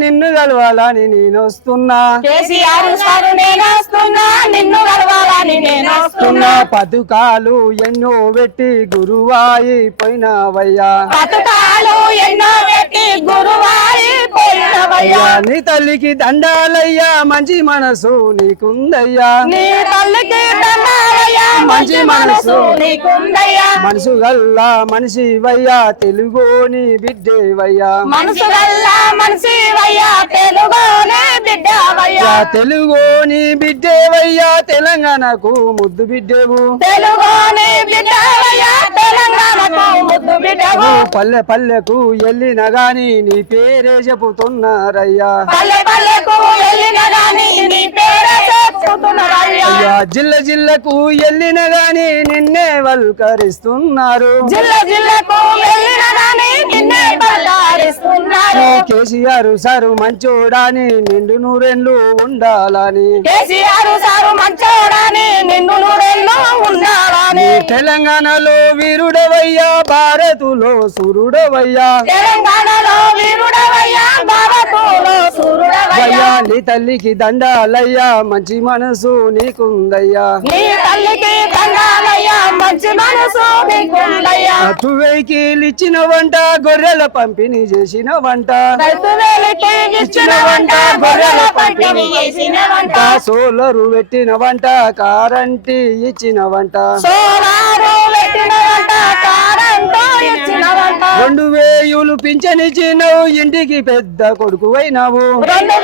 నిన్ను కలవాలని నేను వస్తున్నా. కేసీఆర్ సారు నేను వస్తున్నా నిన్ను కలవాలని నేను వస్తున్నా. పథకాలు ఎన్నో పెట్టి గురువాయి పోయినవయ్యా పథకాలు ఎన్నో పెట్టి గురువారి పోయినవయ్యా నీ తల్లికి దండాలయ్యా మంచి మనసు నీకుందయ్యా. నీ తల్లికి మంచి మనసు నీకుందయ్యా మనసు గల్లా మనిషి వయ్యా తెలుగోని బిడ్డేవయ్యా. మనసు గల్ల మనిషి వయ్యా తెలుగునే బిడ్డవయ్యా. తెలుగోని బిడ్డేవయ్యా తెలంగాణకు ముద్దు బిడ్డేవు. తెలుగునే బిడ్డవయ్యా తెలంగాణకు ముద్దు బిడ్డవు. పల్లె పల్లెకు వెళ్ళిన గాని నీ పేరే చెబుతున్నారయ్యా. పల్లె పల్లెకు వెళ్ళిన గాని నీ పేరే జిల్ల జిల్లకు వెళ్ళిన గాని నిన్నే వల్కరిస్తున్నారు. జిల్ల జిల్లకు వెళ్ళిన గాని నిన్నే బల్లారిస్తున్నారు ఓ కేసీఆర్ సారు మంచోడాని నిండు నూరెండ్లు ఉండాలని. కేసీఆర్ సారు మంచోడని నిన్ను నూరెళ్ళు ఉండాలని. తెలంగాణలో వీరుడవయ్యా భారతులో సూర్యుడవయ్యా తెలంగాణలో వీరుడవయ్యా. తల్లికి దండాలయ్యా మంచి మనసు నీకుందయ్యా. నీ తల్లికి దండాలయ్యా మంచి మనసు నీకుందయ్యా. ఇచ్చిన వంట గొర్రెల పంపిణీ చేసిన వంట. ఇచ్చిన వంట గొర్రెల పంపిణీ చేసిన వంట. సోలరు పెట్టిన వంట కారంటి ఇచ్చిన వంట. సోలారు పెట్టిన వంట కారంతో ఇచ్చిన వంట. రెండు వేయులు పింఛనిచ్చినవు ఇంటికి పెద్ద కొడుకు అయినావు. రెండు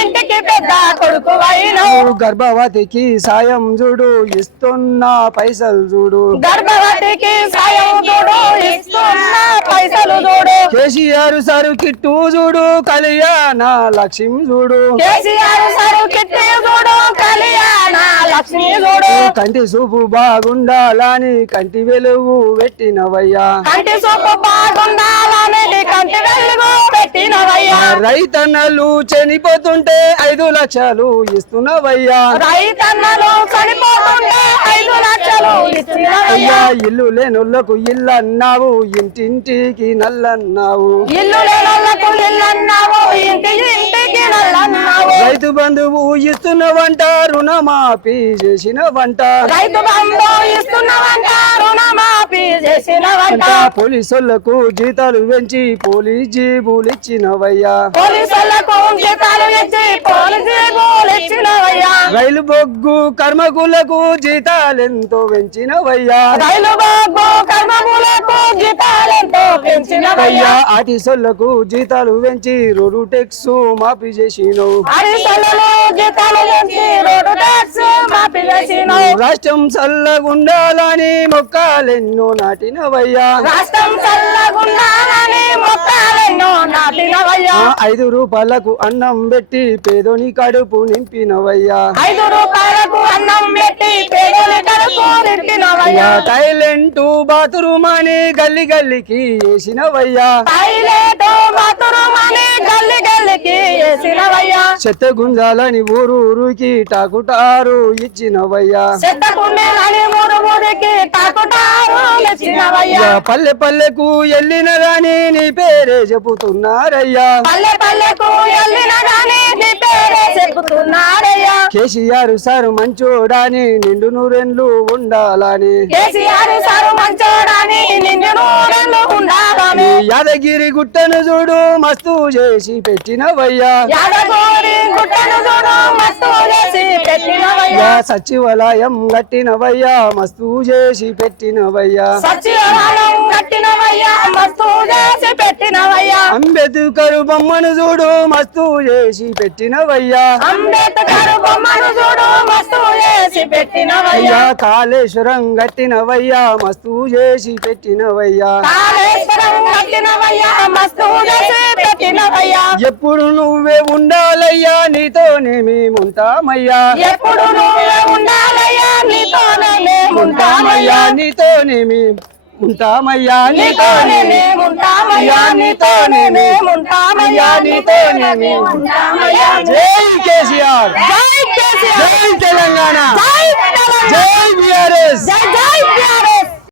ఇంటికి పెద్ద కొడుకు అయినావు. నువ్వు గర్భవతికి సాయం చూడు ఇస్తున్న పైసలు చూడు. గర్భవతికి సాయం చూడు ఇస్తున్న పైసలు చూడు. కేసీఆర్ సారు కిట్టు చూడు కళ్యాణ లక్ష్మి చూడు. కేసీఆర్ సరు కిట్టి చూడు కళ్యాణ లక్ష్మి చూడు. కంటి చూపు బాగుండాలని కంటి వెలుగు పెట్టినవయ్యా. కంటి సొప్పు బాగుండాలని కంటి వెలుగు పెట్టినవయ్యా. రైతన్నలు చనిపోతుంటే ఐదు లక్షలు ఇస్తున్నవయ్యా. రైతన్నలు చనిపోతుంటే ఐదు లక్షలు అయ్యా ఇల్లు లేనులకు ఇల్లు అన్నావు ఇంటింటికి నల్లన్నావు. ఇల్లు అన్నావు నల్లన్నావు. రైతు బంధువు ఇస్తున్నవంట రుణమాఫీ చేసిన వంట రైతు బంధు ఇస్తున్నవంట రుణమాఫీ చేసినవంట. పోలీసులకు జీతాలు పెంచి పోలీస్ జీబులు ఇచ్చినవయ్యా రైలు బొగ్గు కర్మకులకు జీతాలెంతో పెంచినవయ్యా. రైలు బాబు కర్మములకు జీతాలెంతో పెంచినవయ్యా. అయ్యా ఆర్టీసోళ్ళకు జీతాలు పెంచి రోడ్డు టెక్స్ మాఫీ చేసినవు. చేసినావు. రాష్ట్రం చల్లగుండాలని మొక్కలెన్నో నాటినవయ్యా. రాష్ట్రం చల్లగుండాలని ఆ ఐదు రూపాయలకు అన్నం పెట్టి పేదోని కడుపు నింపినవయ్యా. ఐదు రూపాయలకు అన్నం పెట్టి పేదోని కడుపు నింపినవయ్యా. టాయిలెంట్ బాత్రూమ్ అని గల్లి గల్లికి వేసినవయ్యా. టైలెట్ బాత్రూమ్ అని గల్లి గల్లికి వేసినవయ్యా. చెత్త గుంజాలని ఊరు ఊరికి టాకుటారు ఇచ్చినవయ్యా. పల్లె పల్లెకు వెళ్ళిన గాని నీ పేరే చెబుతున్నారయ్యా. పల్లె పల్లెకు వెళ్ళిన గాని పేరే చెబుతున్నారయ్యా కేసీఆర్ సార్ మంచోడాని నిండు నూరెండ్లు ఉండాలని. కేసీఆర్ సారు మంచోడని నిన్ను నూరెళ్ళు ఉండాలని. యాదగిరి గుట్టను చూడు మస్తు చేసి పెట్టినవయ్యా. యాదగోరి గుట్టను చూడు మస్తు చేసి పెట్టినవయ్యా. సచివాలయం కట్టినవయ్యా మస్తు చేసి పెట్టినవయ్యా. సచివాలయం కట్టినవయ్యా మస్తు చేసి పెట్టినవయ్యా. అంబేద్కర్ బొమ్మను చూడు మస్తు చేసి పెట్టినవయ్యా. అంబేద్కర్ బొమ్మను చూడు మస్తు చేసి పెట్టినవయ్యా. కాళేశ్వరం కట్టినవయ్యా మస్తు చేసి పెట్టినవయ్యా. కాళేశ్వరం కట్టినవయ్యా మస్తు చేసి పెట్టినవయ్యా. ఎప్పుడు నువ్వే ఉండాలయ్యా నీతోనే మేముంటామయ్యా. ఎప్పుడు నువ్వే ఉండాలయ్యా నీతోనే మేముంటామయ్యా. నీతోనే మేము ఉంటామయ్యా నీతోనే. మేముంటామయ్యా నీతోనే మేముంటామయ్యా నీతోనే మేముంటామయ్యా. జై కేసీఆర్. జై కేసీఆర్. జై తెలంగాణ. జై బీఆర్ఎస్. జై బీఆర్ఎస్.